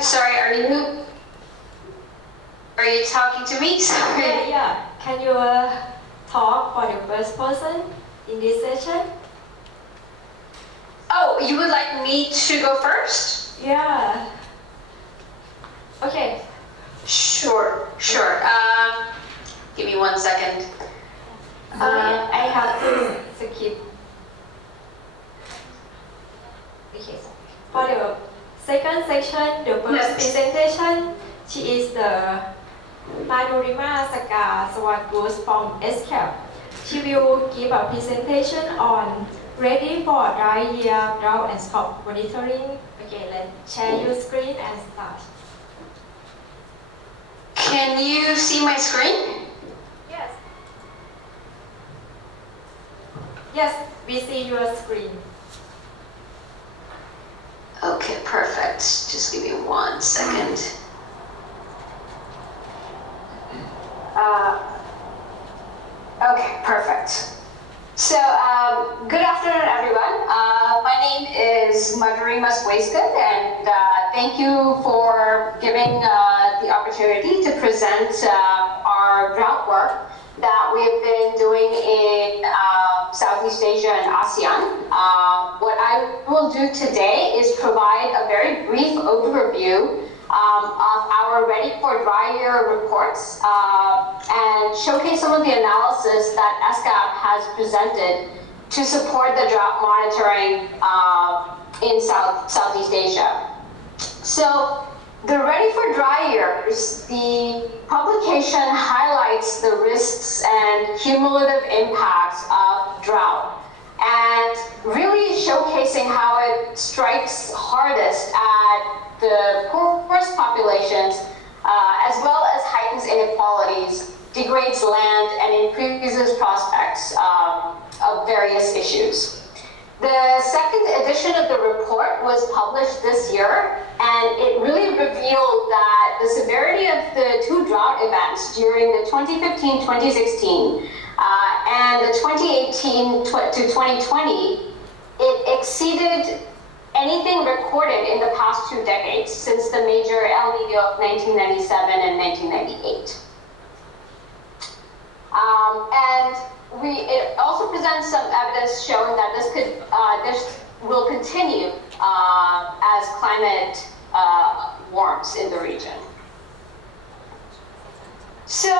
Sorry, are you talking to me? Sorry. Yeah. Can you talk for the first person in this session? Oh, you would like me to go first? Yeah. Okay. Sure. Give me 1 second. I have to skip. Okay. For the second section, the first presentation, she is the Madhurima Saka Swagus from SCAP. She will give a presentation on ready for dry year drought and crop monitoring. Okay, let's share your screen and start. Can you see my screen? Yes. Yes, we see your screen. Okay, perfect. Just give me 1 second. Okay, perfect. So, good afternoon, everyone. My name is Madhurima Swaiskud, and thank you for giving the opportunity to present our drought work that we've been doing in Southeast Asia and ASEAN. What I will do today is provide a very brief overview of our Ready for Dry Year reports and showcase some of the analysis that SCAP has presented to support the drought monitoring in Southeast Asia. So, the Ready for Dry Years, the publication highlights the risks and cumulative impacts of drought and really showcasing how it strikes hardest at the poorest populations, as well as heightens inequalities, degrades land, and increases prospects of various issues. The second edition of the report was published this year, and it really revealed that the severity of the 2 drought events during the 2015-2016 and the 2018 to 2020, it exceeded anything recorded in the past 2 decades since the major El Nino of 1997 and 1998. It also presents some evidence showing that this will continue as climate warms in the region. So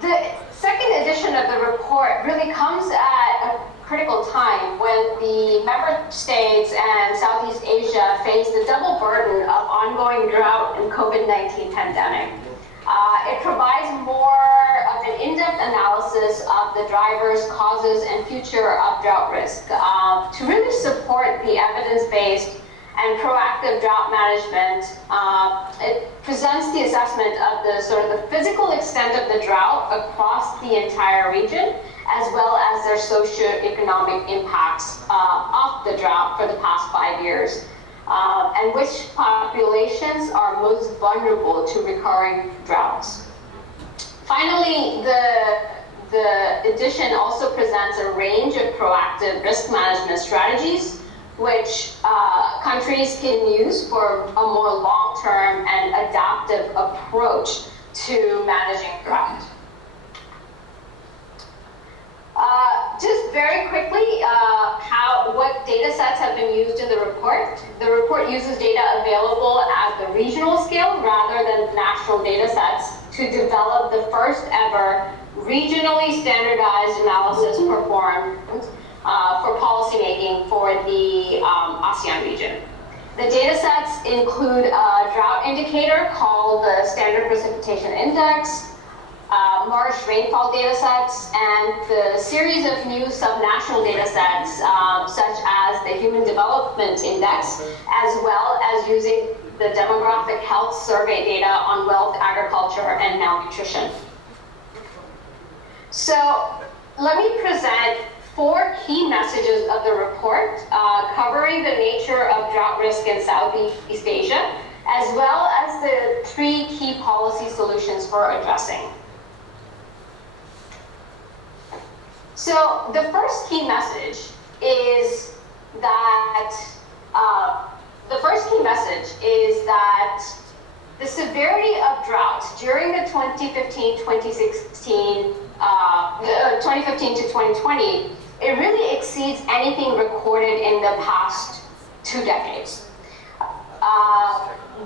the second edition of the report really comes at a critical time when the member states and Southeast Asia face the double burden of ongoing drought and COVID-19 pandemic. It provides more of an in-depth analysis of the drivers, causes, and future of drought risk to really support the evidence-based and proactive drought management. It presents the assessment of the physical extent of the drought across the entire region, as well as their socioeconomic impacts of the drought for the past 5 years, and which populations are most vulnerable to recurring droughts. Finally, the edition also presents a range of proactive risk management strategies which countries can use for a more long-term and adaptive approach to managing drought. Just very quickly, what data sets have been used in the report. The report uses data available at the regional scale rather than national data sets to develop the first ever regionally standardized analysis performed for policymaking for the ASEAN region. The data sets include a drought indicator called the Standard Precipitation Index, marsh rainfall data sets, and the series of new subnational data sets such as the Human Development Index, as well as using the Demographic Health Survey data on wealth, agriculture, and malnutrition. So let me present 4 key messages of the report covering the nature of drought risk in Southeast Asia, as well as the 3 key policy solutions for addressing. So the first key message is that the severity of drought during the 2015-2016, 2015 to 2020, it really exceeds anything recorded in the past 2 decades.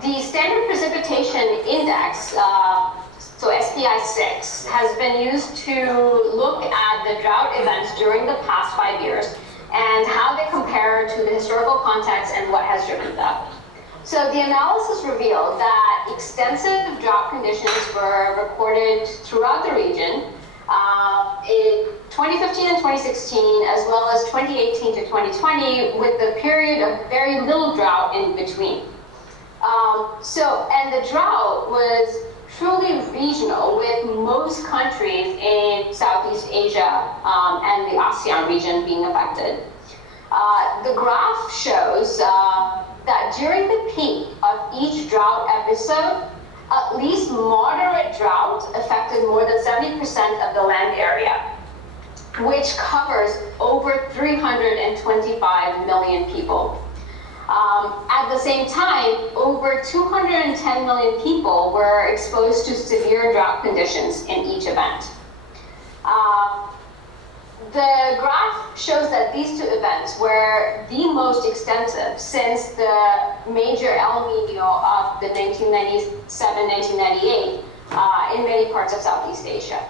The Standard Precipitation Index, so SPI 6, has been used to look at the drought events during the past 5 years and how they compare to the historical context and what has driven them. So the analysis revealed that extensive drought conditions were recorded throughout the region in 2015 and 2016, as well as 2018 to 2020, with a period of very little drought in between. And the drought was truly regional, with most countries in Southeast Asia and the ASEAN region being affected. The graph shows that during the peak of each drought episode, at least moderate drought affected more than 70% of the land area, which covers over 325 million people. At the same time, over 210 million people were exposed to severe drought conditions in each event. The graph shows that these 2 events were the most extensive since the major El Nino of the 1997-1998 in many parts of Southeast Asia.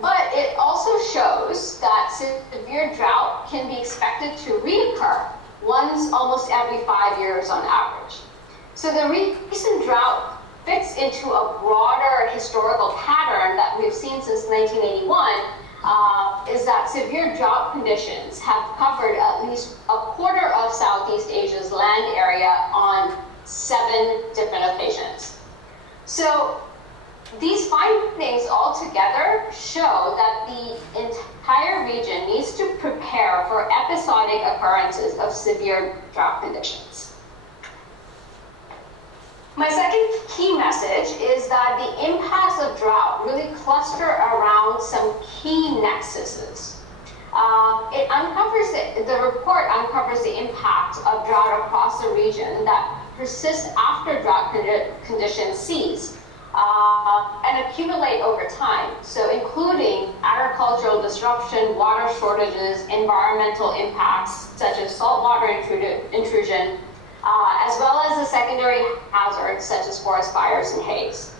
But it also shows that severe drought can be expected to reoccur once almost every 5 years on average. So the recent drought fits into a broader historical pattern that we've seen since 1981, is that severe drought conditions have covered at least a quarter of Southeast Asia's land area on 7 different occasions. So these findings altogether show that the entire region needs to prepare for episodic occurrences of severe drought conditions. My second key message is that the impacts of drought really cluster around some key nexuses. The report uncovers the impact of drought across the region that persists after drought conditions cease and accumulate over time, so including agricultural disruption, water shortages, environmental impacts such as saltwater intrusion, as well as the secondary hazards such as forest fires and haze.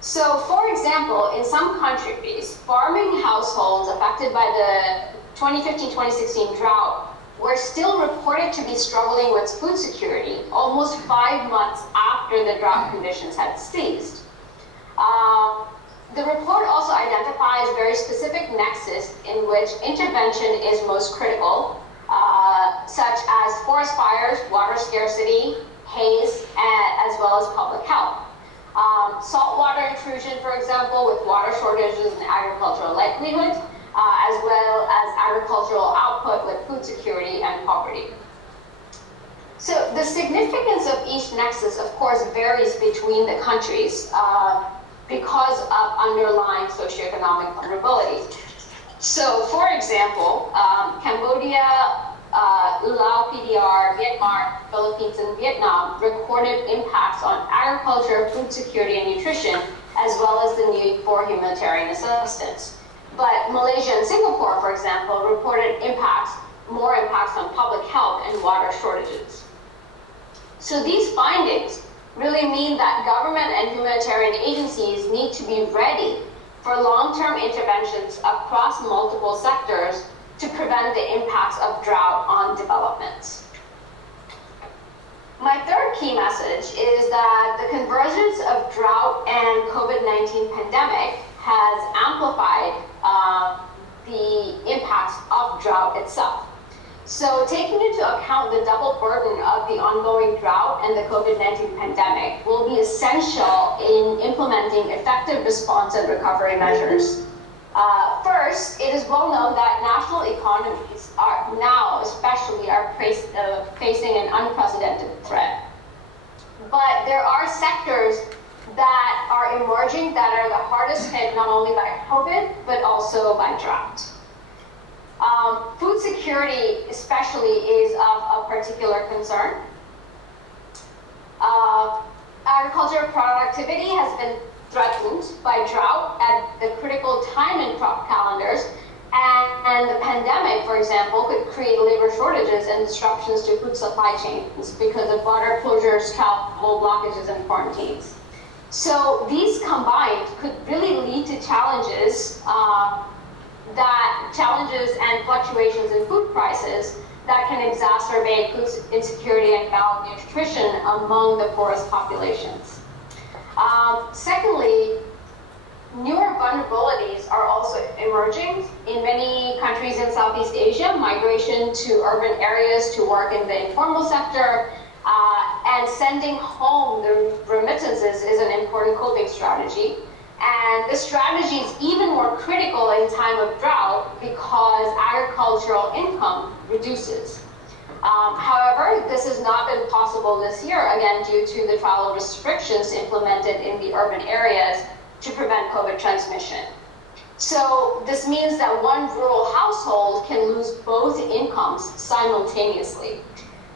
So, for example, in some countries, farming households affected by the 2015-2016 drought were still reported to be struggling with food security almost 5 months after the drought conditions had ceased. The report also identifies very specific nexus in which intervention is most critical, such as forest fires, water scarcity, haze, as well as public health. Saltwater intrusion, for example, with water shortages and agricultural livelihood, as well as agricultural output with food security and poverty. So the significance of each nexus, of course, varies between the countries because of underlying socioeconomic vulnerability. So, for example, Cambodia, Laos, PDR, Myanmar, Philippines, and Vietnam recorded impacts on agriculture, food security, and nutrition, as well as the need for humanitarian assistance. But Malaysia and Singapore, for example, reported more impacts on public health and water shortages. So these findings really mean that government and humanitarian agencies need to be ready for long-term interventions across multiple sectors to prevent the impacts of drought on development. My third key message is that the convergence of drought and COVID-19 pandemic has amplified the impacts of drought itself. So taking into account the double burden of the ongoing drought and the COVID-19 pandemic will be essential in implementing effective response and recovery measures. First, it is well known that national economies are now especially facing an unprecedented threat. But there are sectors that are emerging that are the hardest hit not only by COVID, but also by drought. Food security especially is of a particular concern. agricultural productivity has been threatened by drought at the critical time in crop calendars, and the pandemic, for example, could create labor shortages and disruptions to food supply chains because of border closures, travel blockages, and quarantines. So these combined could really lead to challenges and fluctuations in food prices that can exacerbate food insecurity and malnutrition among the poorest populations. Secondly, newer vulnerabilities are also emerging in many countries in Southeast Asia. Migration to urban areas to work in the informal sector and sending home the remittances is an important coping strategy. And this strategy is even more critical in time of drought because agricultural income reduces. However, this has not been possible this year, again, due to the travel restrictions implemented in the urban areas to prevent COVID transmission. So this means that one rural household can lose both incomes simultaneously.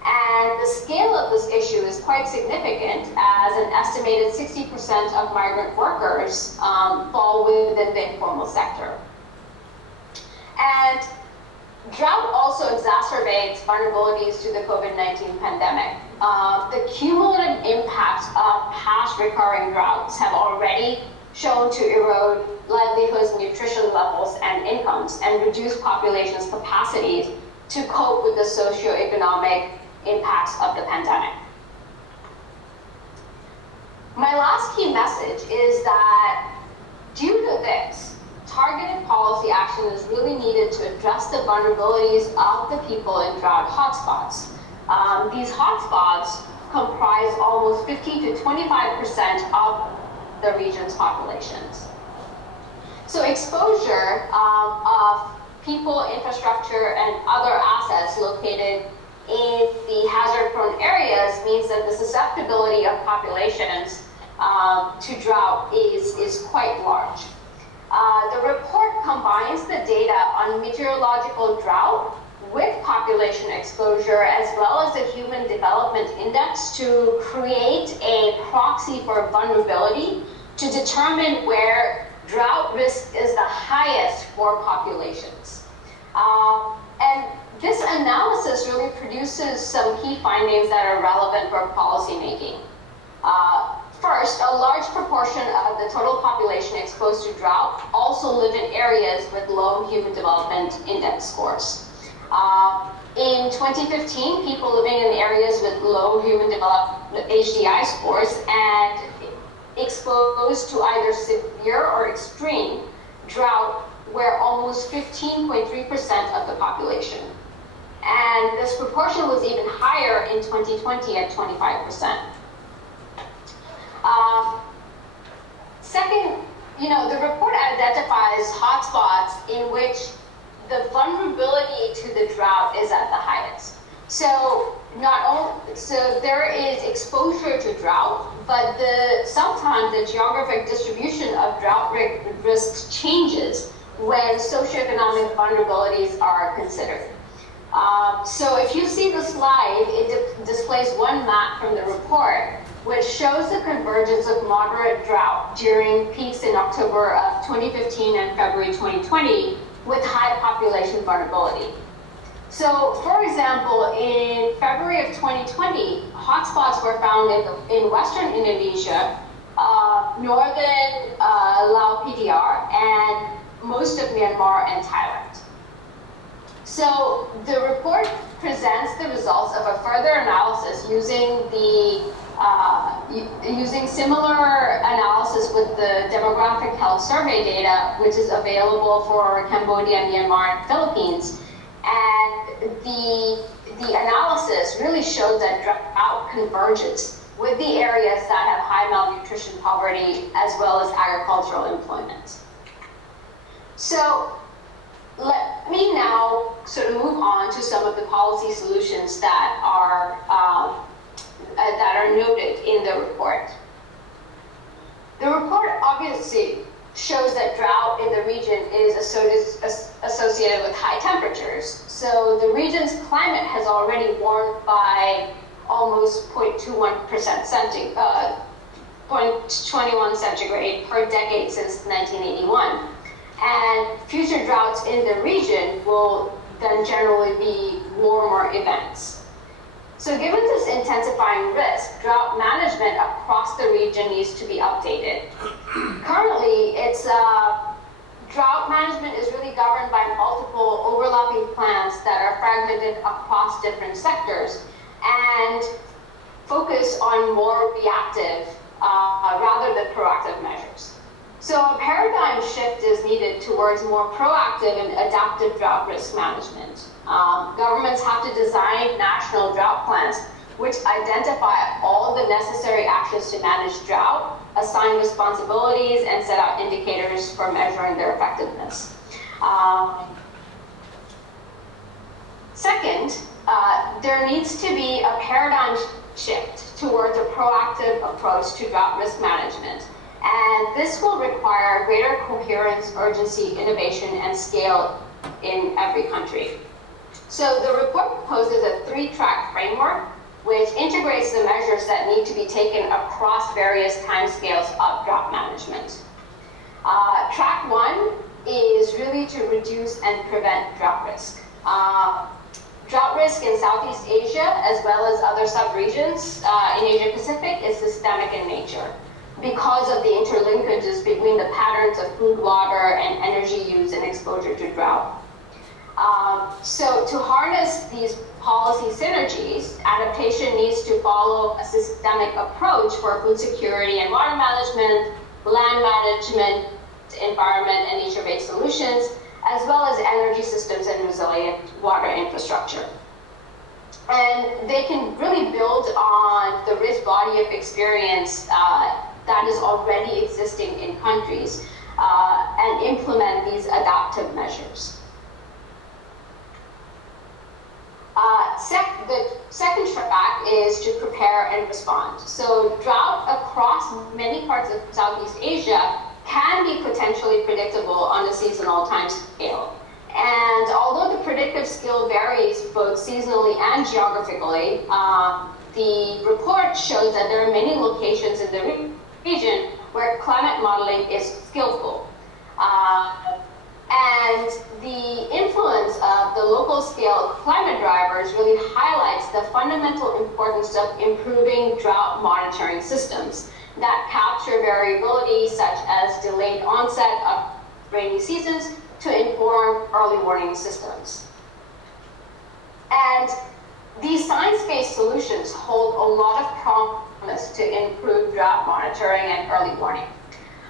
And the scale of this issue is quite significant, as an estimated 60% of migrant workers fall within the informal sector. And drought also exacerbates vulnerabilities to the COVID-19 pandemic. The cumulative impact of past recurring droughts have already shown to erode livelihoods, nutrition levels, and incomes, and reduce populations' capacities to cope with the socioeconomic impacts of the pandemic. My last key message is that due to this, targeted policy action is really needed to address the vulnerabilities of the people in drought hotspots. These hotspots comprise almost 50 to 25% of the region's populations. So exposure of people, infrastructure, and other assets located in the hazard-prone areas means that the susceptibility of populations to drought is quite large. The report combines the data on meteorological drought with population exposure as well as the Human Development Index to create a proxy for vulnerability to determine where drought risk is the highest for populations. And this analysis really produces some key findings that are relevant for policymaking. First, a large proportion of the total population exposed to drought also live in areas with low Human Development Index scores. In 2015, people living in areas with low Human Development HDI scores and exposed to either severe or extreme drought were almost 15.3% of the population. And this proportion was even higher in 2020 at 25%. Second, the report identifies hotspots in which the vulnerability to the drought is at the highest. So there is exposure to drought, but sometimes the geographic distribution of drought risks changes when socioeconomic vulnerabilities are considered. So if you see the slide, it displays one map from the report, which shows the convergence of moderate drought during peaks in October of 2015 and February 2020 with high population vulnerability. So, for example, in February of 2020, hotspots were found in Western Indonesia, northern Lao PDR, and most of Myanmar and Thailand. So the report presents the results of a further analysis using similar analysis with the demographic health survey data, which is available for Cambodia, Myanmar, and Philippines. And the analysis really shows that drought converges with the areas that have high malnutrition, poverty, as well as agricultural employment. So let me now sort of move on to some of the policy solutions that are noted in the report. The report obviously shows that drought in the region is associated with high temperatures. So the region's climate has already warmed by almost 0.21% 0.21 centigrade per decade since 1981. And future droughts in the region will then generally be warmer events. So given this intensifying risk, drought management across the region needs to be updated. Currently, drought management is really governed by multiple overlapping plans that are fragmented across different sectors and focus on more reactive rather than proactive measures. So a paradigm shift is needed towards more proactive and adaptive drought risk management. Governments have to design national drought plans which identify all the necessary actions to manage drought, assign responsibilities, and set out indicators for measuring their effectiveness. Second, there needs to be a paradigm shift towards a proactive approach to drought risk management. And this will require greater coherence, urgency, innovation, and scale in every country. So the report proposes a three-track framework which integrates the measures that need to be taken across various timescales of drought management. Track one is really to reduce and prevent drought risk. Drought risk in Southeast Asia, as well as other sub-regions in Asia Pacific, is systemic in nature because of the interlinkages between the patterns of food, water, and energy use and exposure to drought. So to harness these policy synergies, adaptation needs to follow a systemic approach for food security and water management, land management, environment and nature-based solutions, as well as energy systems and resilient water infrastructure. And they can really build on the rich body of experience that is already existing in countries and implement these adaptive measures. The second track is to prepare and respond. So drought across many parts of Southeast Asia can be potentially predictable on a seasonal time scale. And although the predictive skill varies both seasonally and geographically, the report shows that there are many locations in the region where climate modeling is skillful. And the influence of the local scale climate drivers really highlights the fundamental importance of improving drought monitoring systems that capture variability such as delayed onset of rainy seasons to inform early warning systems. And these science-based solutions hold a lot of promise to improve drought monitoring and early warning.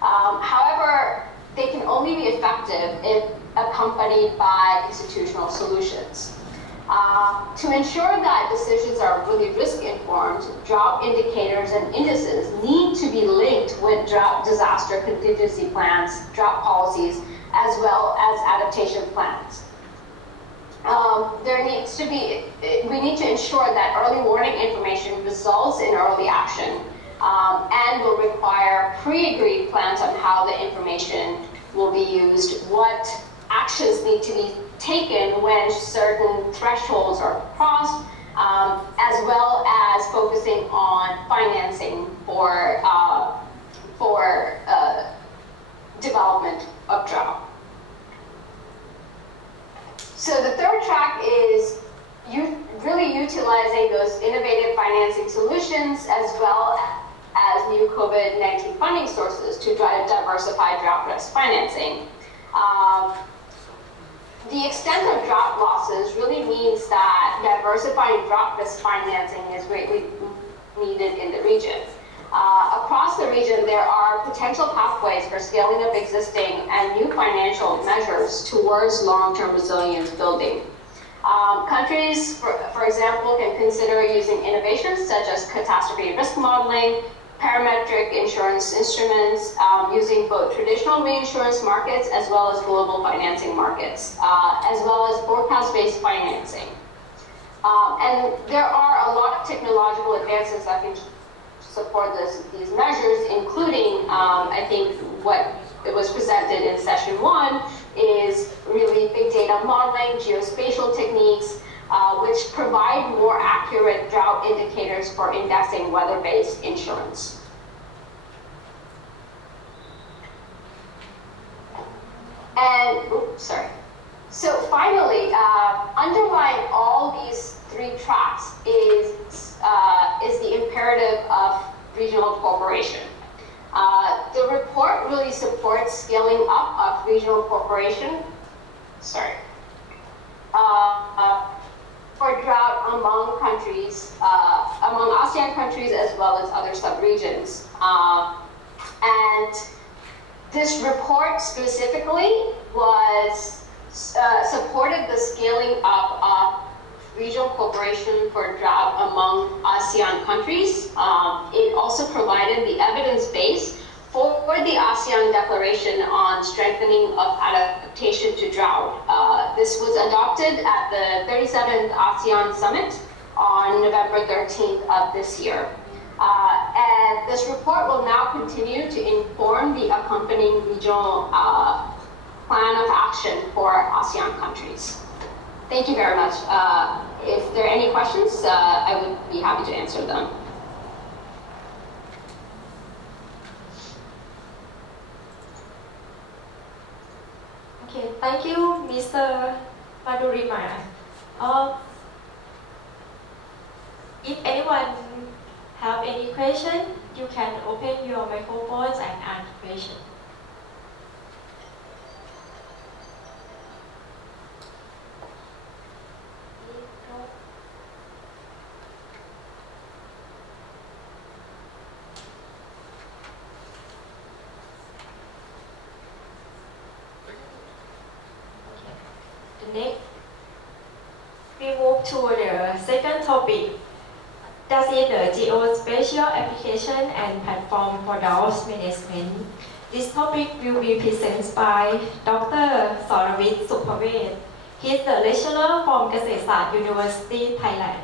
However, they can only be effective if accompanied by institutional solutions. To ensure that decisions are really risk-informed, drought indicators and indices need to be linked with drought disaster contingency plans, drought policies, as well as adaptation plans. We need to ensure that early warning information results in early action and will require pre-agreed plans on how the information will be used, what actions need to be taken when certain thresholds are crossed, as well as focusing on financing for development of drought. So the third track is really utilizing those innovative financing solutions as well as new COVID-19 funding sources to try to diversify drought risk financing. The extent of drought losses really means that diversifying drought risk financing is greatly needed in the region. Across the region, there are potential pathways for scaling up existing and new financial measures towards long-term resilience building. Countries, for example, can consider using innovations such as catastrophe risk modeling, parametric insurance instruments, using both traditional reinsurance markets as well as global financing markets, as well as forecast-based financing. And there are a lot of technological advances that can support these measures, including, I think, what it was presented in session 1 is really big data modeling, geospatial techniques, which provide more accurate drought indicators for indexing weather-based insurance. sorry. So finally, underlying all these three tracks is the imperative of regional cooperation. The report really supports scaling up of regional cooperation. Sorry. For drought among countries, among ASEAN countries as well as other sub-regions. And this report specifically was supported the scaling up of regional cooperation for drought among ASEAN countries. It also provided the evidence base for the ASEAN Declaration on Strengthening of Adaptation to Drought. This was adopted at the 37th ASEAN Summit on November 13th of this year. And this report will now continue to inform the accompanying regional plan of action for ASEAN countries. Thank you very much. If there are any questions, I would be happy to answer them. Okay, thank you, Mr. Madhurima. If anyone have any question, you can open your microphones and ask question. Next, we move to the second topic. That is the geospatial application and platform for drought management. This topic will be presented by Dr. Soravit Suphavet. He is the lecturer from GISTDA University, Thailand.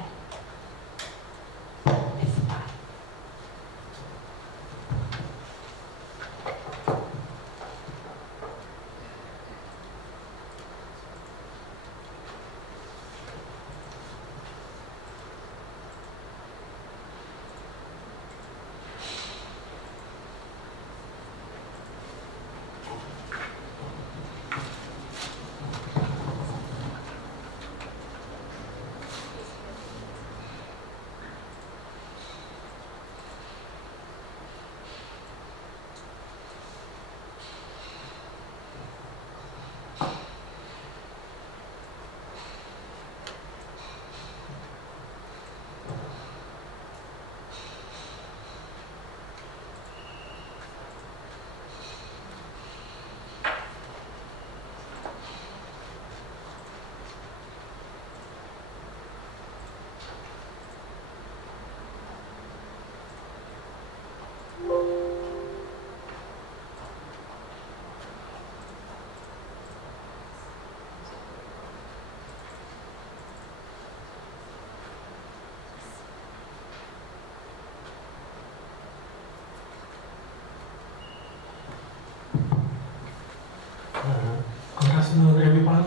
Good afternoon, everyone.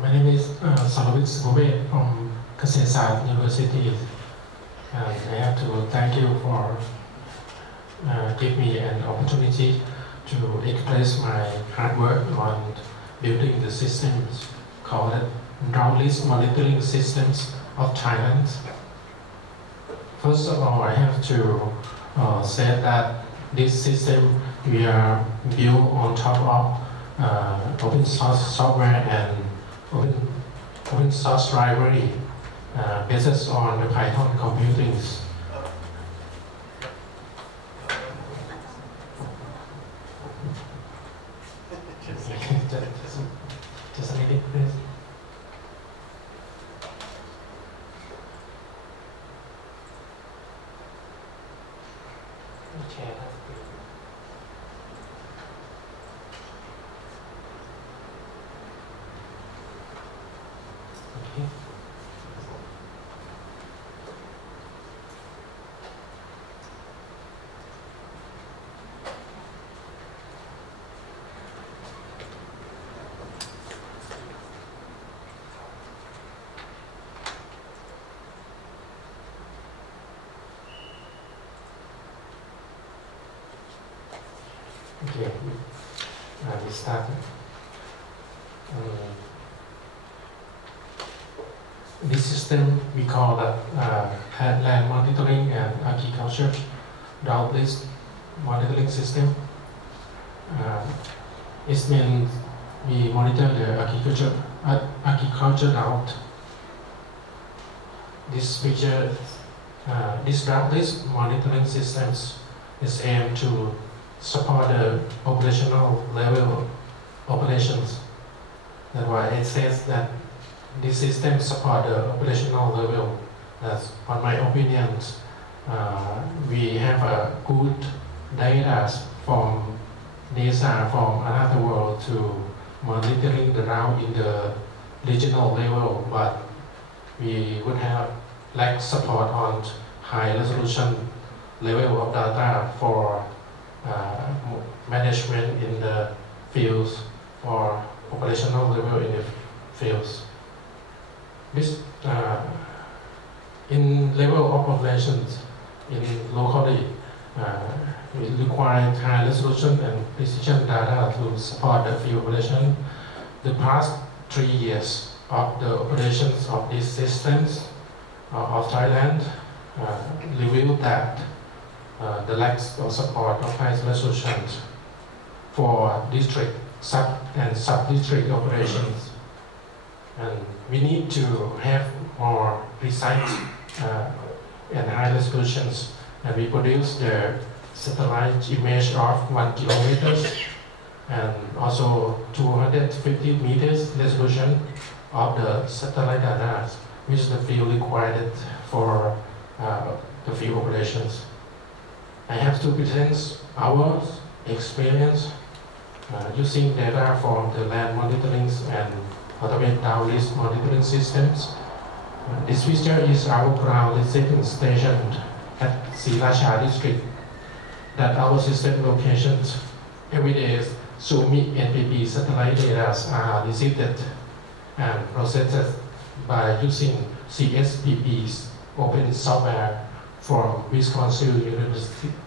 My name is Soravit Suphavet from GISTDA University. I have to thank you for giving me an opportunity to express my hard work on building the systems called drought risk monitoring systems of Thailand. First of all, I have to say that this system we are built on top of open source software and open source library based on the Python computing. Just a minute, please. Okay, that's good. Okay. Okay, we start. call that land monitoring and agriculture drought list monitoring system. It means we monitor the agriculture drought. This feature, this drought list monitoring systems is aimed to support the operational level operations. That's why it says that this system support the operational level. That's, on my opinion, we have a good data from NASA, from another world to monitoring the drought in the regional level, but we would have lack support on high resolution level of data for management in the fields or operational level in the fields. This in level of operations in locally we require high resolution and precision data to support the field operation. The past 3 years of the operations of these systems of Thailand revealed that the lack of support of high resolution for district, and sub-district operations. And we need to have more precise and high resolutions, and we produce the satellite image of 1 kilometer and also 250 meters resolution of the satellite data, which is the field required for the field operations. I have to present our experience using data from the land monitoring and automated down list monitoring systems. This feature is our ground receiving station at Siracha district. That our system locations every day SUMI NPP satellite data are received and processed by using CSPP's open software from Wisconsin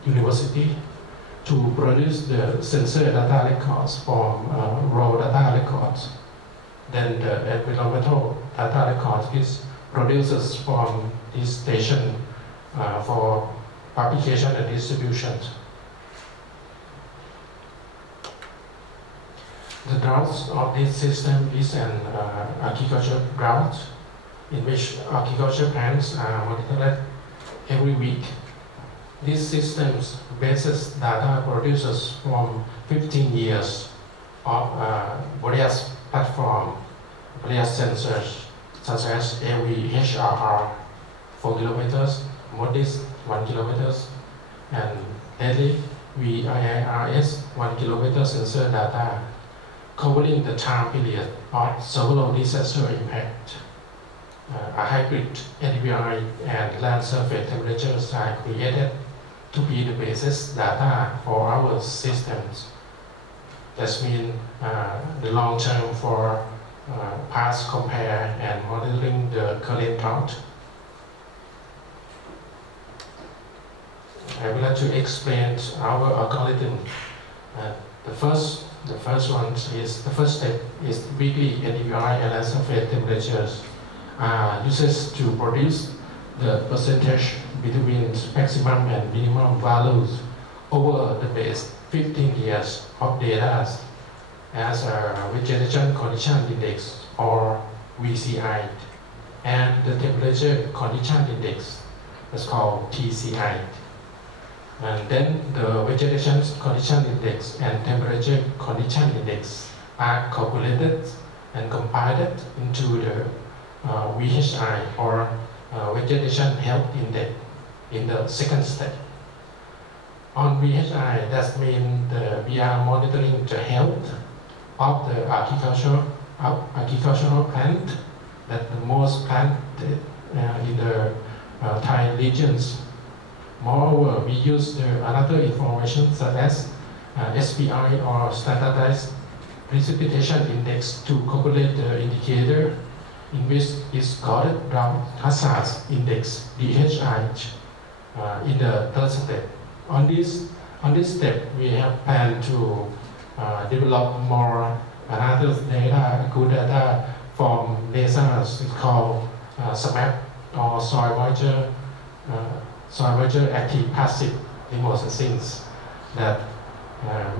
University to produce the sensor data records from raw data records. Then the environmental data records is produced from this station for publication and distribution. The drought of this system is an agriculture drought in which agriculture plants are monitored every week. These systems bases data produces from 15 years of various platforms, various sensors such as AVHRR 4 kilometers, MODIS 1 kilometers, and daily VIRS 1 kilometer sensor data covering the time period of several disaster impact. A hybrid NDVI and land surface temperatures are created to be the basis data for our systems. That means the long term for past compare and monitoring the current drought. I would like to explain our algorithm. The first step is weekly NDVI and land surface temperatures uses to produce the percentage between maximum and minimum values over the base 15 years of data as a vegetation condition index or VCI, and the temperature condition index is called TCI. And then the vegetation condition index and temperature condition index are calculated and compiled into the VHI or vegetation health index in the second step. On VHI, that means we are monitoring the health of the agricultural plant that the most planted in the Thai regions. Moreover, we use another information such as SPI or standardized precipitation index to calculate the indicator in which is called drought hazard index (DHI) in the third step. On this step, we have planned to develop more another data, good data from NASA. It's called SMAP or soil moisture active passive remote sensings that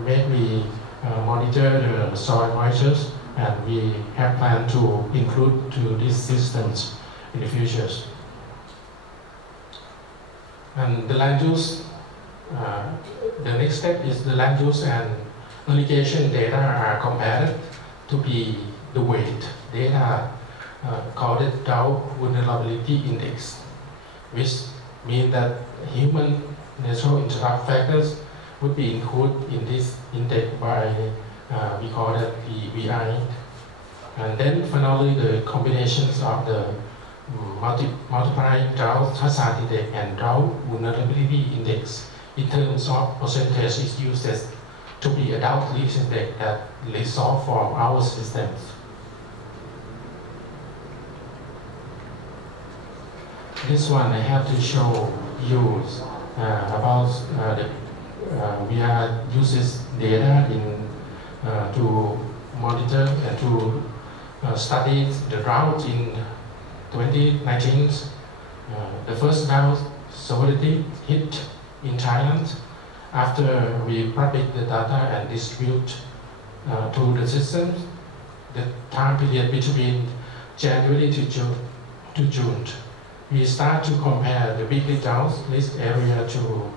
make we monitor the soil moistures, and we have planned to include to these systems in the future. And the land use, the next step is the land use and irrigation data are compared to be the weight data called drought vulnerability index, which means that human natural interrupt factors would be included in this index by we call that VI. And then finally the combinations of the multiplying drought hazard index and drought vulnerability index in terms of percentage is used to be a drought risk index that resolve from our systems. This one I have to show you about we are uses data to monitor and to study the drought in 2019. The first drought severity hit in Thailand after we publish the data and distribute to the system. The time period between January to June. We start to compare the weekly drought list area to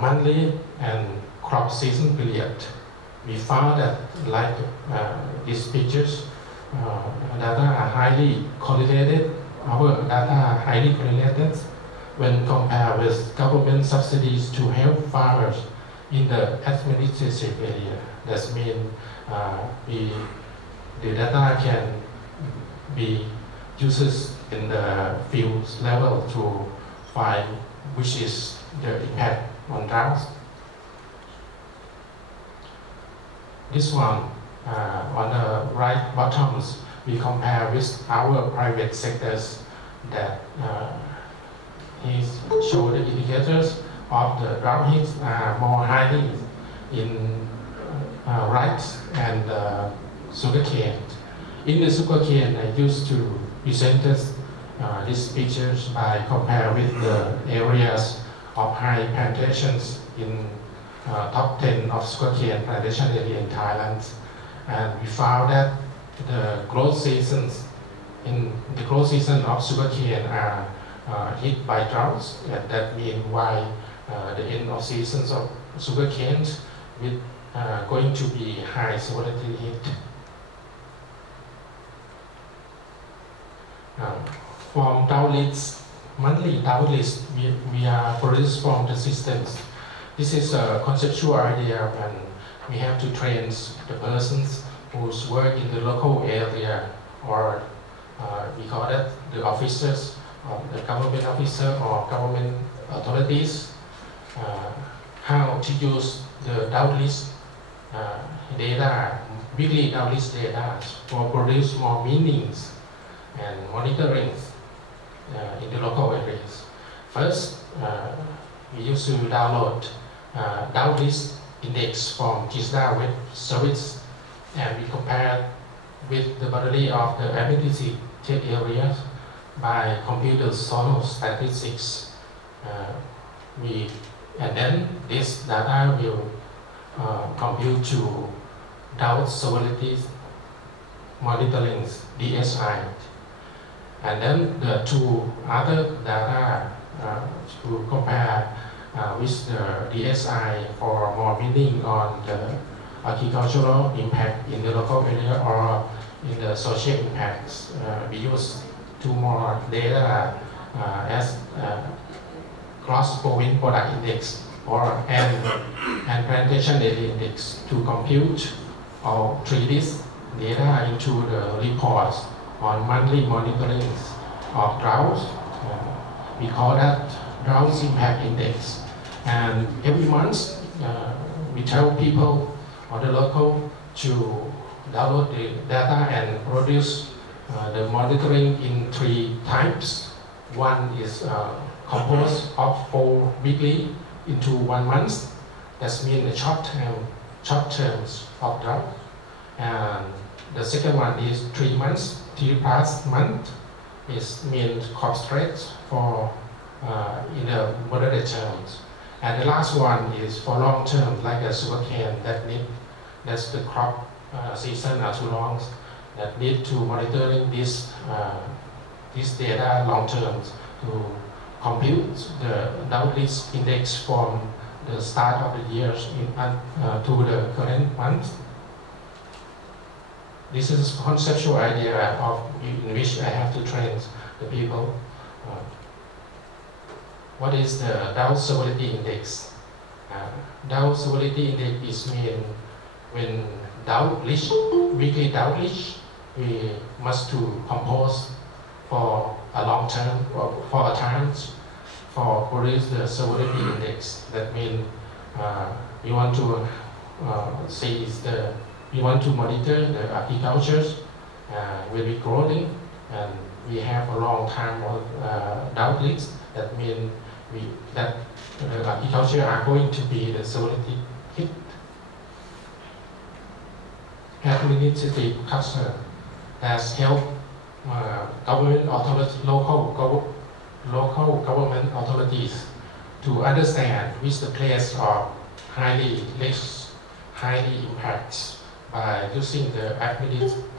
monthly and crop season period. We found that like these pictures, data are highly correlated. Our data are highly correlated when compared with government subsidies to help farmers in the administrative area. That means the data can be used in the field level to find which is the impact on drought. This one on the right bottoms, we compare with our private sectors that show the indicators of the drought hits are more highly in rice and sugarcane. In the sugarcane, I used to present these pictures by compare with the areas of high plantations in top 10 of sugarcane plantation area in Thailand, and we found that the growth seasons in the growth season of sugarcane are hit by droughts. That means why the end of seasons of sugarcane with going to be high severity hit. From drought lists, monthly drought list, we are produced from the systems. This is a conceptual idea, and we have to train the persons who's work in the local area, or we call that the officers, or the government officer or government authorities, how to use the drought list data, weekly drought list data, for produce more meanings and monitoring in the local areas. First, we used to download drought list index from GISTDA web service, and we compare with the boundary of the administrative areas by computer solo statistics. And then this data will compute to drought severity monitoring DSI. And then the two other data to compare with the DSI for more meaning on the agricultural impact in the local area or in the social impacts. We use two more data as gross growing product index and plantation area index to compute all three these data into the reports on monthly monitoring of droughts. We call that drought impact index. And every month we tell people on the local to download the data and produce the monitoring in 3 types. One is composed of 4 weekly into 1 month. That means the short terms of drought. And the second one is 3 months, 3+ month, is means constraint for in the moderate terms. And the last one is for long term, like a sugarcane that's the crop season are too long, that need to monitoring this data long term to compute the downlist index from the start of the year to the current month. This is a conceptual idea of in which I have to train the people. What is the Dow stability index? Dow stability index is mean when downlist, weekly downlist, we must to compose for a long term, for a time, for produce the stability index. That means we want to see we want to monitor the agriculture when we growing, and we have a long time of downlist. That means that the agriculture are going to be the stability hit. Administrative cluster has helped government authorities, local government authorities to understand which the place of highly impacts by using the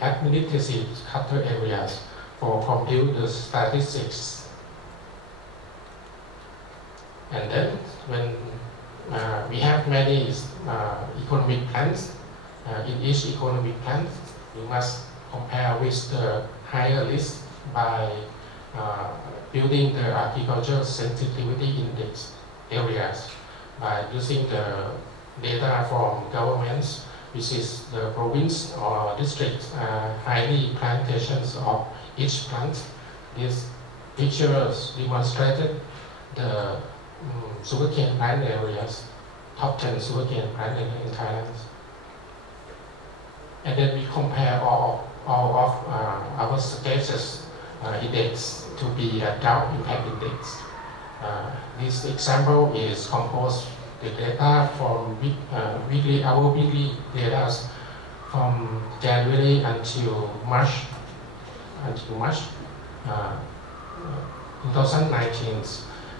administrative cluster areas for compute the statistics. And then when we have many economic plans, in each economic plan, we must compare with the higher list by building the agricultural sensitivity index areas by using the data from governments, which is the province or district, highly plantations of each plant. These pictures demonstrated the sugarcane plant areas, top 10 sugarcane plant in Thailand. And then we compare all of our status index to be a Dow impact index. This example is composed the data from our weekly data from January until March 2019,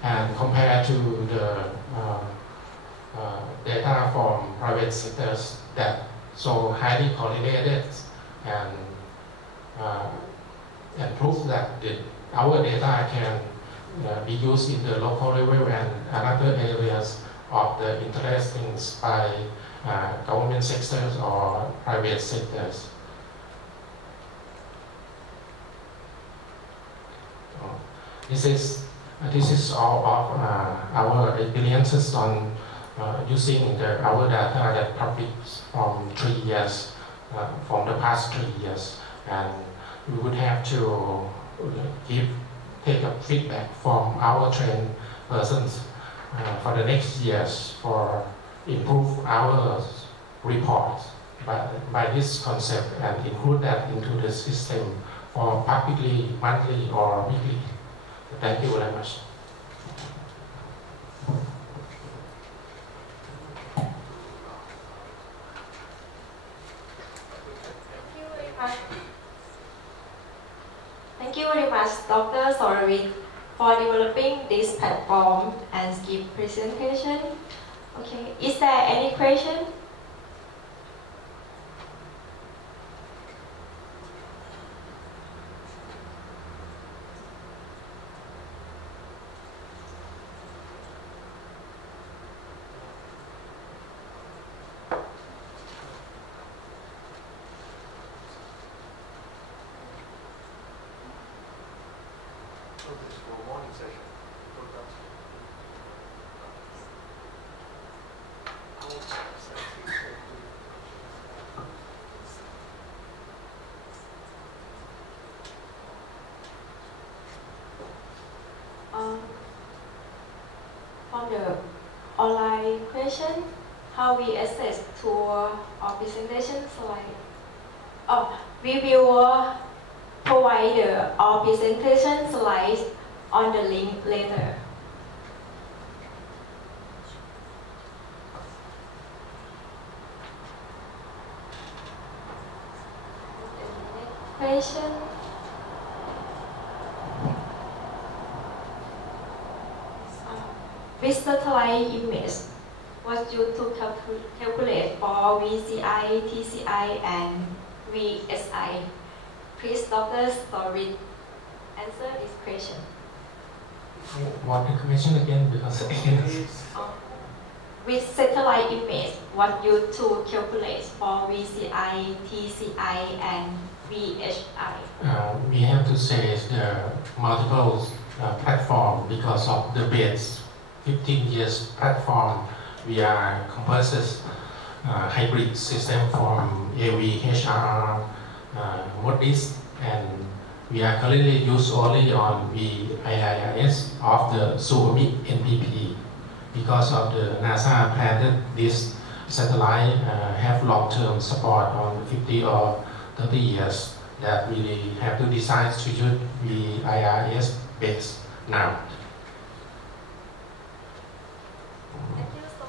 and compared to the data from private sectors that so highly correlated and prove that our data can be used in the local level and other areas of the interesting by government sectors or private sectors. This is all of our experiences on using our data that published from 3 years, from the past 3 years, and we would have to take a feedback from our trained persons for the next years for improve our reports by this concept and include that into the system for publicly, monthly, or weekly. Thank you very much. Thank you very much, Dr. Soravit, for developing this platform and give presentation. Okay, is there any question? From the online question, how we access to our presentation slide. Oh, we will provide our presentation slides on the link later. Question. with satellite image, what you to calculate for VCI, TCI, and VSI? Please, Dr. Story, answer this question. What information again? Because with satellite image, what you to calculate for VCI, TCI, and VHI? We have to say the multiple platform because of the base 15 years platform. We are composite hybrid system from AV, HRR, MODIS, and we are currently used only on VIIS of the Suomi NPP. Because of the NASA planned this satellite have long-term support on 50 or 30 years that we have to decide to use VIIS base now. Thank you so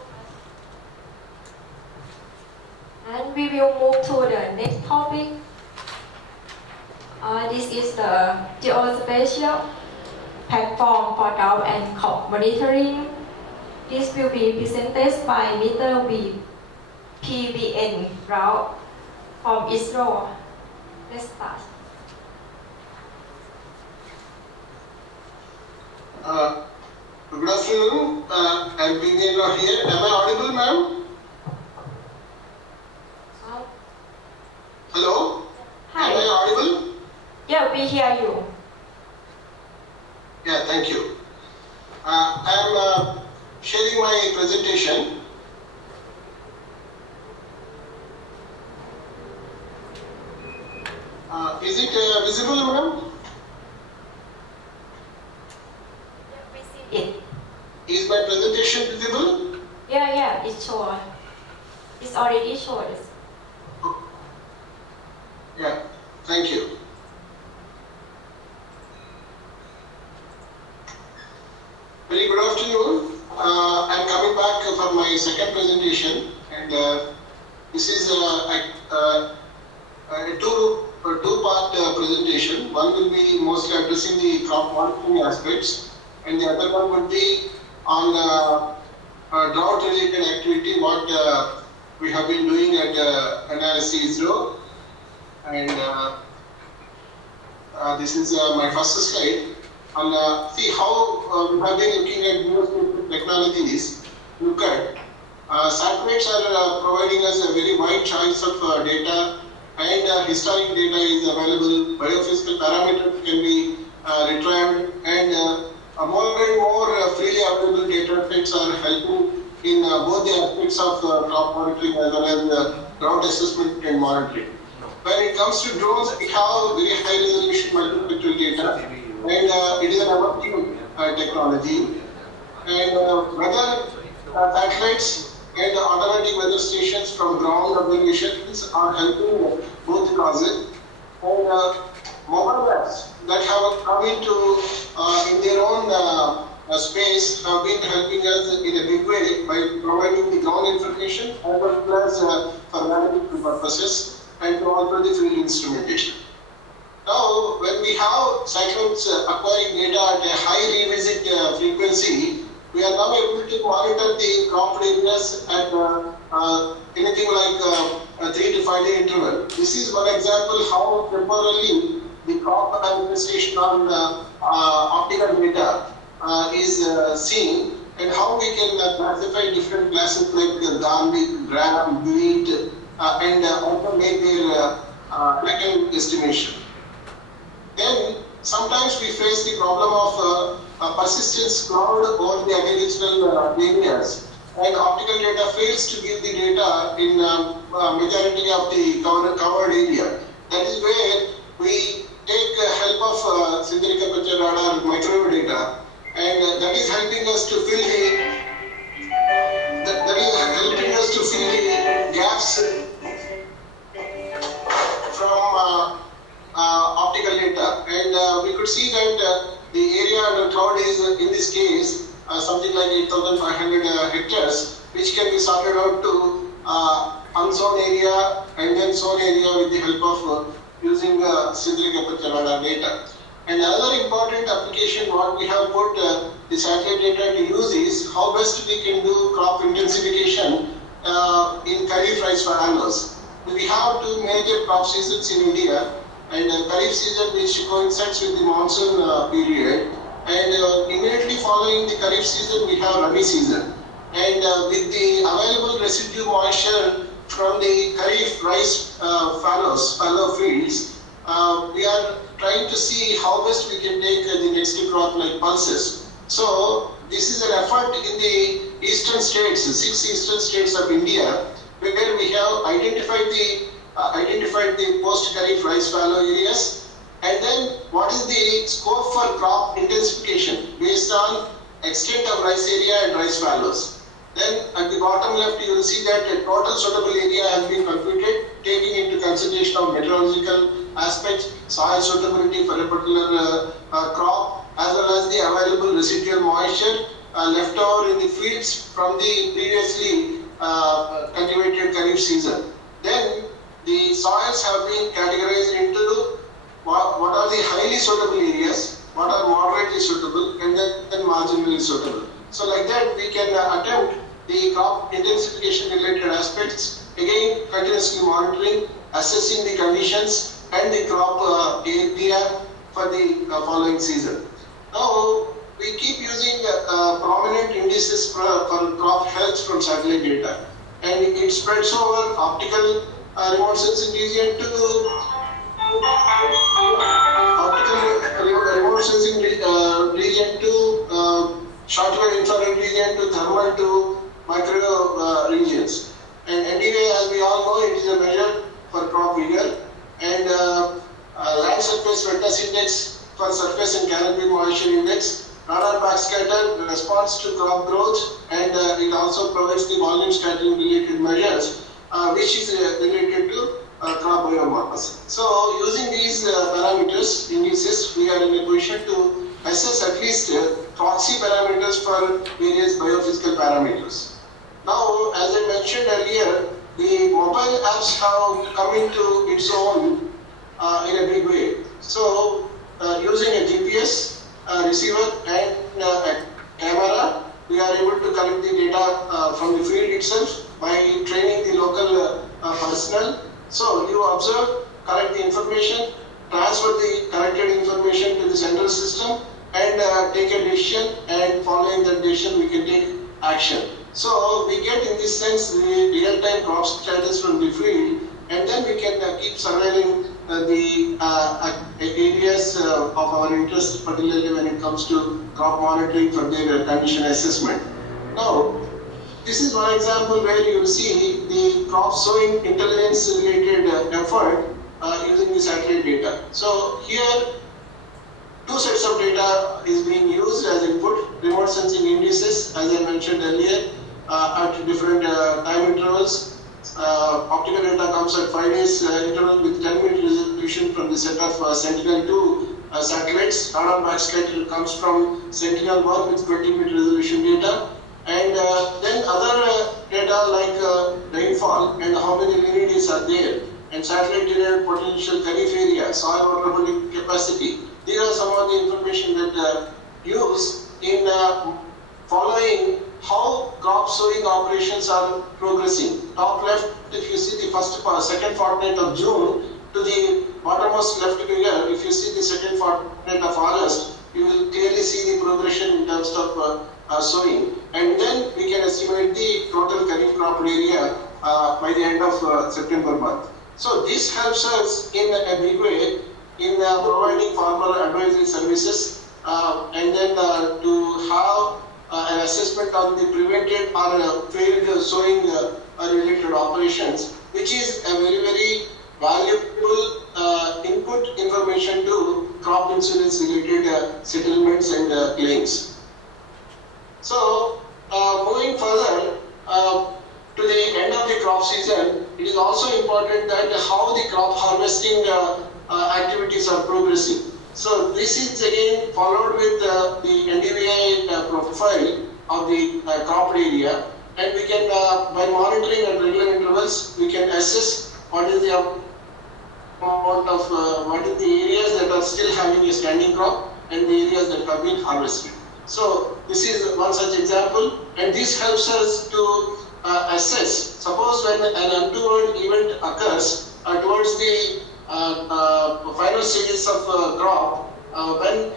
much. And we will move to the next topic. This is the Geospatial platform for drought and crop monitoring. This will be presented by Mr. PVN Rao from ISRO. Let's start. Good afternoon. I'm PVN Rao here. Am I audible, ma'am? Hello? Hi. Am I audible? Yeah, we hear you. Yeah, thank you. I'm sharing my presentation. Is it visible, madam? Yeah, we see it. Is my presentation visible? Yeah, it's shown. It's already shown. Yeah, thank you. Very good afternoon. I'm coming back for my second presentation, and this is a two-part presentation. One will be mostly addressing the crop monitoring aspects, and the other one would be on drought-related activity, what we have been doing at NRSC ISRO. And this is my first slide. And see how we have been looking at new technologies. Look at satellites are providing us a very wide choice of data, and historic data is available. Biophysical parameters can be retrieved, and more and more freely available data sets are helping in both the aspects of crop monitoring as well as drought assessment and monitoring. When it comes to drones, we have very high resolution multispectral data, and it is an emerging technology. And weather satellites and automatic weather stations from ground observations are helping both causes. And mobile apps that have come into in their own space have been helping us in a big way by providing the ground information as well as for analytical purposes and also the field instrumentation. Now, when we have satellites acquiring data at a high revisit frequency, we are now able to monitor the crop areas at anything like 3 to 5 day interval. This is one example how temporarily the crop administration on optical data is seen, and how we can classify different classes like garlic, gram, wheat, and also make their reckon estimation. Then sometimes we face the problem of persistence cloud over the agricultural areas, and optical data fails to give the data in majority of the covered area. That is where we take help of synthetic aperture radar microwave data, and that is helping us to fill the gaps from optical data. And we could see that the area under cloud is in this case something like 8,500 hectares, which can be sorted out to unzoned area and then zone area with the help of using synthetic aperture radar data. And another important application what we have put the satellite data to use is how best we can do crop intensification in Kharif rice fallows. We have two major crop seasons in India, and Kharif season which coincides with the monsoon period, and immediately following the Kharif season we have Rabi season. And with the available residue moisture from the Kharif rice fallow fields, we are trying to see how best we can take the next crop like pulses. So this is an effort in the eastern states, 6 eastern states of India, where we have identified the post-Kharif rice fallow areas, and then what is the scope for crop intensification based on extent of rice area and rice fallows. Then at the bottom left you will see that a total suitable area has been computed, taking into consideration of meteorological aspects, soil suitability for a particular crop, as well as the available residual moisture left over in the fields from the previously cultivated Kharif season. Then the soils have been categorized into what are the highly suitable areas, what are moderately suitable, and then marginally suitable. So like that we can attempt the crop intensification related aspects, again continuously monitoring, assessing the conditions and the crop area for the following season. Now we keep using prominent indices for crop health from satellite data, and it spreads over optical remote sensing region to remote sensing region to shortwave infrared region to thermal to micro regions. And anyway, as we all know, it is a measure for crop vigor, and land surface wetness index for surface and canopy moisture index, radar backscatter response to crop growth, and it also provides the volume scattering related measures, which is related to crop biomass. So using these parameters, indices, we are in a position to assess at least proxy parameters for various biophysical parameters. Now, as I mentioned earlier, the mobile apps have come into its own in a big way. So, using a GPS receiver and a camera, we are able to collect the data from the field itself by training the local personnel. So, you observe, collect the information, transfer the collected information to the central system, and take a decision, and following that decision we can take action. So we get in this sense the real-time crop status from the field, and then we can keep surveilling the areas of our interest, particularly when it comes to crop monitoring for their condition assessment. Now, this is one example where you see the crop sowing intelligence related effort using the satellite data. So here, two sets of data is being used as input, remote sensing indices, as I mentioned earlier, at different time intervals. Optical data comes at 5 days interval with 10-minute resolution from the set of Sentinel-2 satellites. Radar backscatter comes from Sentinel-1 with 20-minute resolution data. And then other data like rainfall and how many rainy are there, and satellite-generated potential Kharif area, soil water holding capacity. These are some of the information that use in following how crop sowing operations are progressing. Top left, if you see the second fortnight of June, to the bottommost left figure, if you see the second fortnight of August, you will clearly see the progression in terms of sowing. And then we can estimate the total Kharif crop area by the end of September month. So this helps us in a big way in providing farmer advisory services, and then to have an assessment on the prevented or failed sowing related operations, which is a very, very valuable input information to crop insurance related settlements and claims. So moving further to the end of the crop season, it is also important that how the crop harvesting activities are progressing. So this is again followed with the NDVI profile of the crop area, and we can by monitoring at regular intervals we can assess what is the amount of what is the areas that are still having a standing crop and the areas that have been harvested. So this is one such example, and this helps us to assess. Suppose when an untoward event occurs towards the final stages of crop, when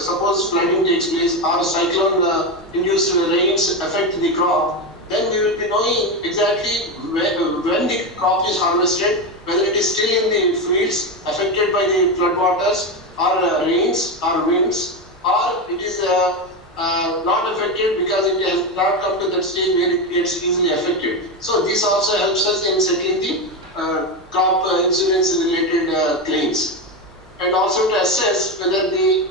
suppose flooding takes place or cyclone induced rains affect the crop, then we will be knowing exactly when the crop is harvested, whether it is still in the fields affected by the floodwaters or rains or winds, or it is not affected because it has not come to that stage where it gets easily affected. So this also helps us in settling the crop insurance related claims, and also to assess whether the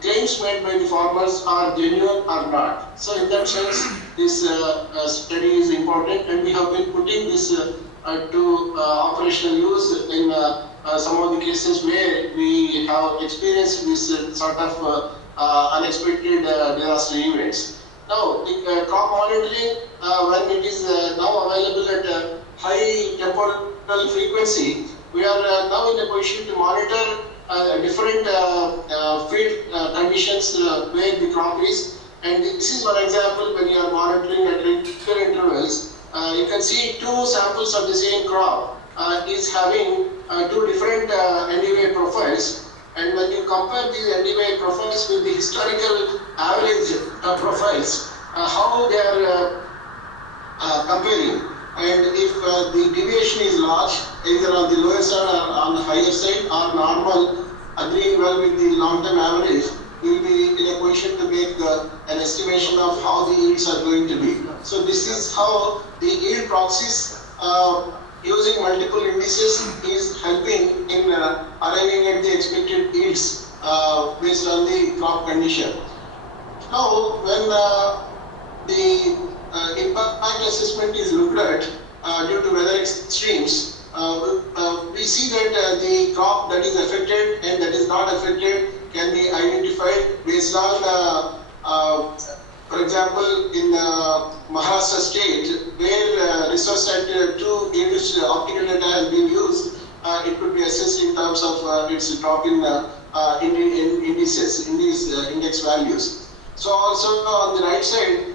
claims made by the farmers are genuine or not. So in that sense, this study is important, and we have been putting this to operational use in some of the cases where we have experienced this sort of unexpected disaster events. Now, the crop monitoring, when it is now available at a high temporal frequency, we are now in a position to monitor different field conditions where the crop is. And this is one example when you are monitoring at regular intervals. You can see two samples of the same crop is having two different NDVI profiles. And when you compare these NDVI profiles with the historical average profiles, how they are comparing. And if the deviation is large, either on the lower side or on the higher side, or normal, agreeing well with the long-term average, we will be in a position to make an estimation of how the yields are going to be. So this is how the yield proxies using multiple indices is helping in arriving at the expected yields based on the crop condition. Now, when the impact assessment is looked at due to weather extremes, we see that the crop that is affected and that is not affected can be identified based on, for example, in Maharashtra state, where resource at 2 units optical data has been used, it could be assessed in terms of its drop in indices, in these index values. So also on the right side,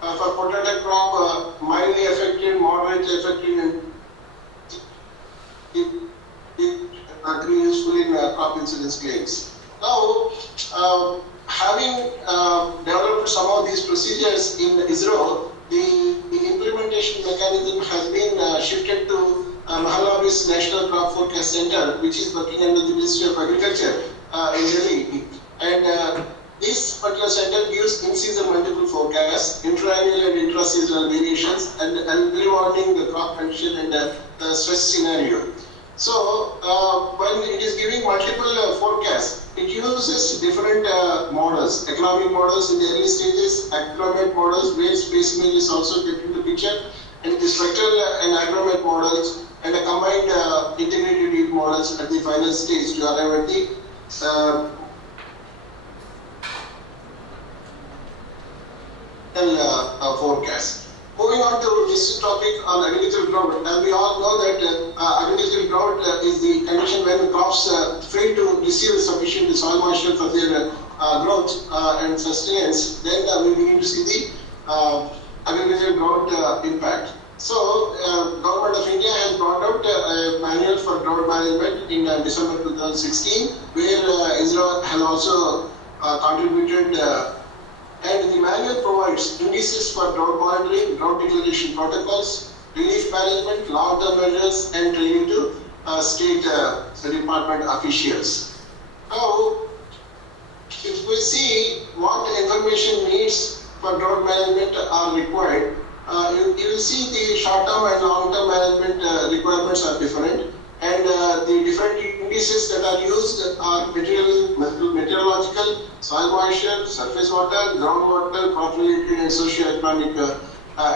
for potato crop, mildly affected, moderately affected, and it agree useful in crop insurance claims. Now, having developed some of these procedures in ISRO, the implementation mechanism has been shifted to Mahalabis National Crop Forecast Center, which is working under the Ministry of Agriculture in Delhi. And this particular center gives in-season multiple forecasts, intra-annual and intra-seasonal variations, and early warning the crop condition and the stress scenario. So, when it is giving multiple forecasts, it uses different models, economic models in the early stages, agronomic models where space image is also get into the picture, and the spectral and agronomic models, and a combined integrated yield models at the final stage to arrive at the forecast. Moving on to this topic on agricultural drought, as we all know that agricultural drought is the condition when the crops fail to receive sufficient soil moisture for their growth and sustenance, then we begin to see the agricultural drought impact. So, Government of India has brought out a manual for drought management in December 2016, where ISRO has also contributed. And the manual provides indices for drought monitoring, drought declaration protocols, relief management, long-term measures, and training to state department officials. Now, if we see what information needs for drought management are required, you will see the short-term and long-term management requirements are different, and the different indices that are used are meteorological, soil moisture, surface water, groundwater, crop-related and socio-economic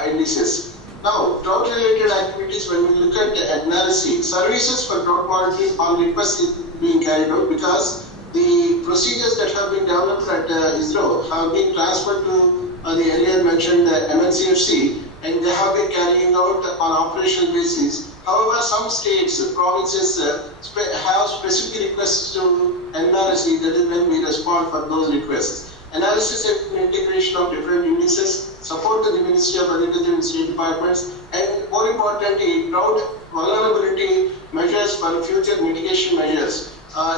indices. Now, drought-related activities, when we look at analysis, services for drought monitoring on request is being carried out because the procedures that have been developed at ISRO have been transferred to the earlier mentioned MNCFC, and they have been carrying out on operational basis However, some states, provinces have specific requests to NRC, that is when we respond for those requests. Analysis and integration of different indices, support to the Ministry of Agriculture and State Departments, and more importantly, drought vulnerability measures for future mitigation measures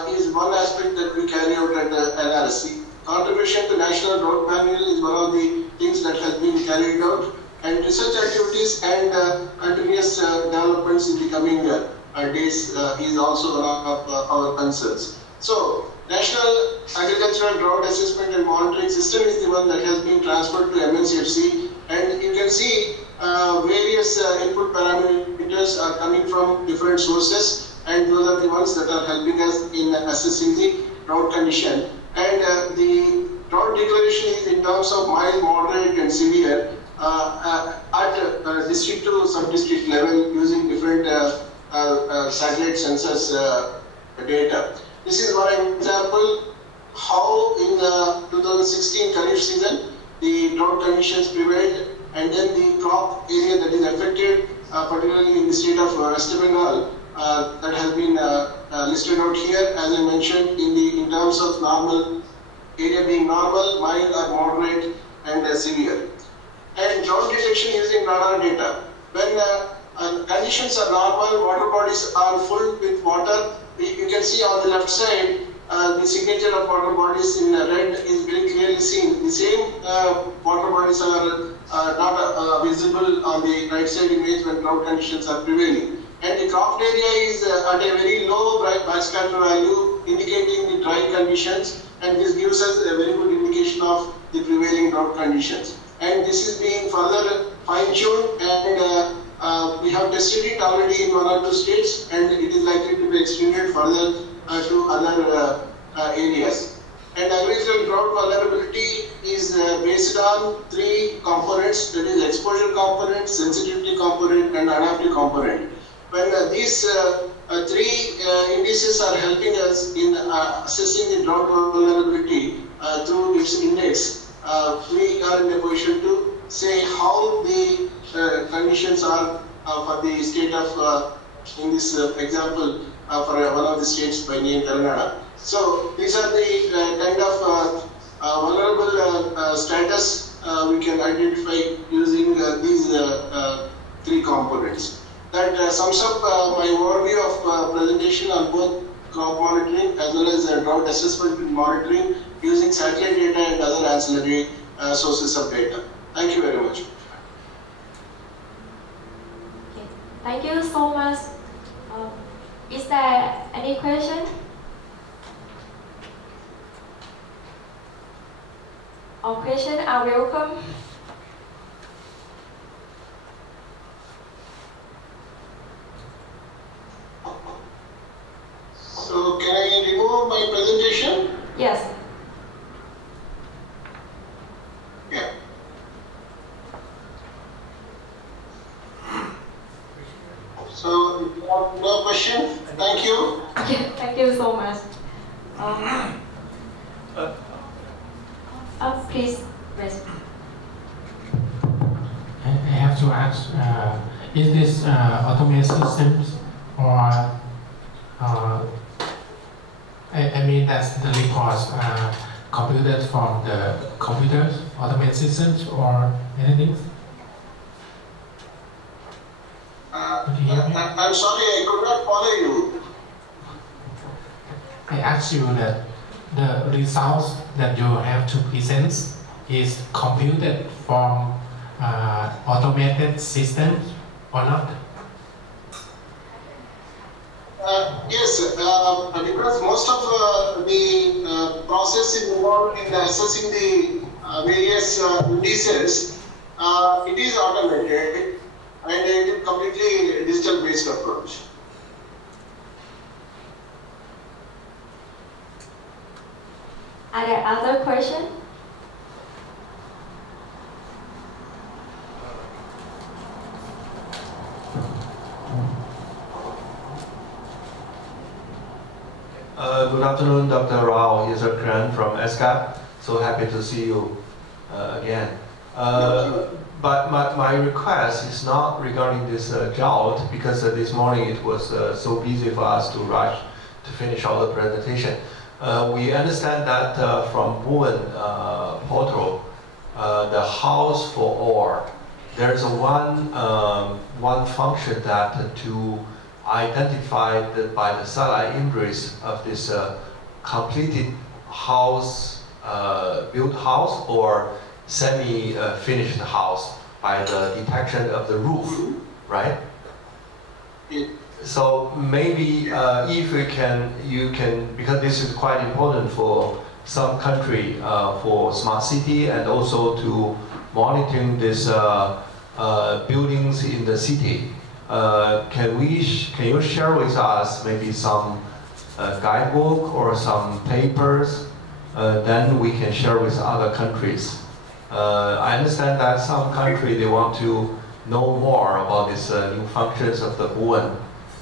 is one aspect that we carry out at NRC. Contribution to National Drought Manual is one of the things that has been carried out, and research activities and continuous developments in the coming days is also one of our concerns. So, National Agricultural Drought Assessment and Monitoring System is the one that has been transferred to MNCFC, and you can see various input parameters are coming from different sources, and those are the ones that are helping us in assessing the drought condition. And the drought declaration is in terms of mild, moderate, and severe at district to sub-district level using different satellite sensors data. This is one example how in the 2016 Kharif season the drought conditions prevailed, and then the crop area that is affected, particularly in the state of West Bengal, that has been listed out here, as I mentioned, in terms of normal area being normal, mild or moderate, and severe. And drought detection using radar data. When conditions are normal, water bodies are full with water, you can see on the left side the signature of water bodies in red is very clearly seen. The same water bodies are not visible on the right side image when drought conditions are prevailing. And the cropped area is at a very low backscatter value, indicating the dry conditions, and this gives us a very good indication of the prevailing drought conditions. And this is being further fine-tuned, and we have tested it already in 1 or 2 states, and it is likely to be extended further to other areas. And agricultural drought vulnerability is based on 3 components, that is exposure component, sensitivity component, and adaptive component. When these 3 indices are helping us in assessing the drought vulnerability through its index, we are in a position to say how the conditions are for the state of, in this example, for one of the states by name Telangana. So these are the kind of vulnerable status we can identify using these 3 components. That sums up my overview of presentation on both crop monitoring as well as drought assessment and monitoring using satellite data and other ancillary sources of data. Thank you very much. Okay. Thank you so much. Is there any question? All questions are welcome. So can I remove my presentation? Yes. Yeah. So if you have no question, thank you. Okay, thank you so much. Please, raise. I have to ask, is this automated systems or I mean that's the reports computed from the computers, automated systems or anything? I'm sorry, I could not follow you. I asked you that the results that you have to present is computed from automated systems or not? Yes, because most of the process is involved in assessing the various indices, it is automated and it is completely digital based approach. Are there other questions? Good afternoon, Dr. Rao. Here's Kran from ASCAP. So happy to see you again. But my request is not regarding this drought, because this morning it was so busy for us to rush to finish all the presentation. We understand that from Buwen portal, the house for all, there's one function that to identify by the satellite images of this completed house, built house or semi-finished house by the detection of the roof, right? So maybe if you can, because this is quite important for some country, for smart city and also to monitoring these buildings in the city. Can you share with us maybe some guidebook or some papers? Then we can share with other countries. I understand that some country they want to know more about these new functions of the Buwen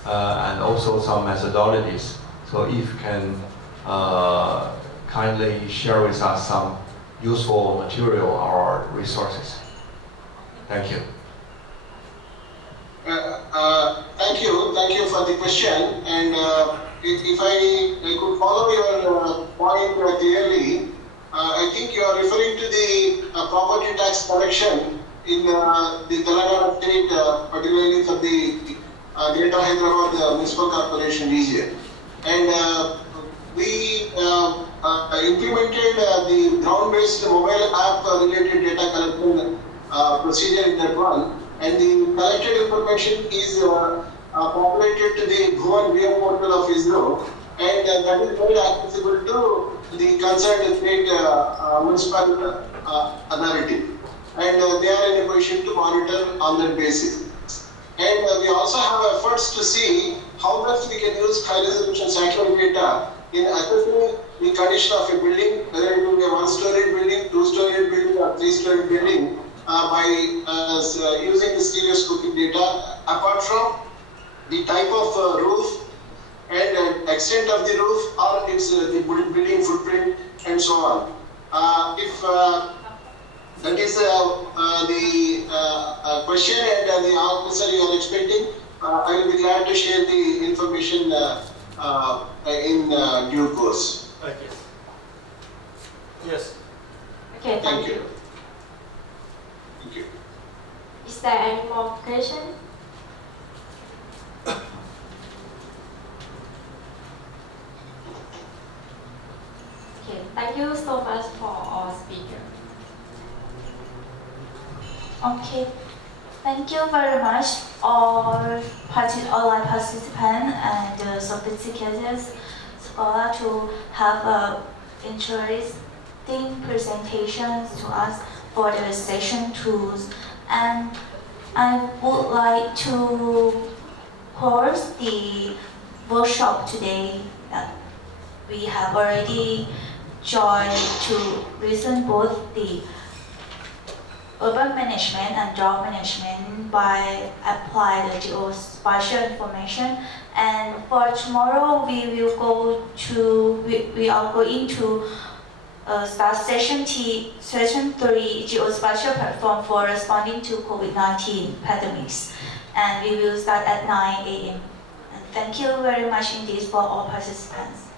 and also some methodologies. So if you can kindly share with us some useful material or resources. Thank you. Thank you for the question. And if I could follow your point clearly, I think you are referring to the property tax collection in the Telangana state, particularly for the Greater Hyderabad Municipal Corporation region. And we implemented the ground-based mobile app related data collection procedure in that one, and the collected information is populated to the Bhuvan VM portal of ISRO, and that is very accessible to the concerned state municipal authority, and they are in a position to monitor on that basis. And we also have efforts to see how much we can use high-resolution satellite data in assessing the condition of a building, whether it will be a one-story building, two-story building, or three-story building, by using the stereoscopic data, apart from the type of roof and extent of the roof or its the building footprint and so on. If that is the question and the answer you are expecting, I will be glad to share the information in due course. Okay. Yes. Okay, thank you. Thank you. Is there any more question? Okay, thank you so much for our speaker. Okay, thank you very much all online participants and sophisticated scholars to have interesting presentations to us for the session 2. And I would like to close the workshop today. We have already joined to listen both the urban management and drought management by apply the geospatial information. And for tomorrow, we are going to start session 3, geospatial platform for responding to COVID-19 pandemics. And we will start at 9 a.m. And thank you very much indeed for all participants.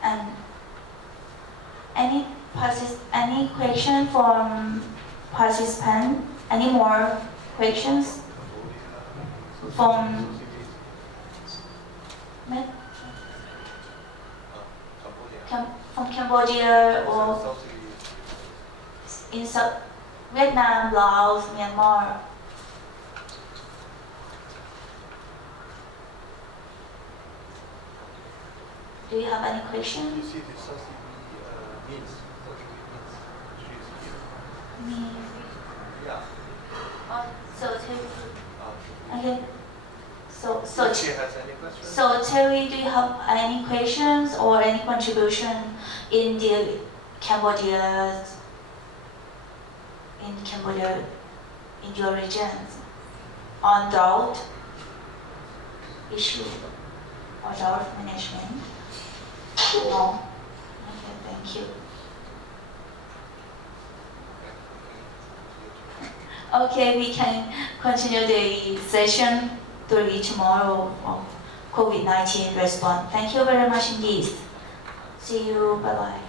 And any question from participant? Any more questions from Cambodia or in Vietnam, Laos, Myanmar? Do you have any questions? Yeah. Okay. She has any questions? So Terry, do you have any questions or any contribution in the Cambodia, in your region on drought issue or drought management? No. Okay, thank you. Okay, we can continue the session 3 tomorrow of COVID-19 response. Thank you very much indeed. See you. Bye-bye.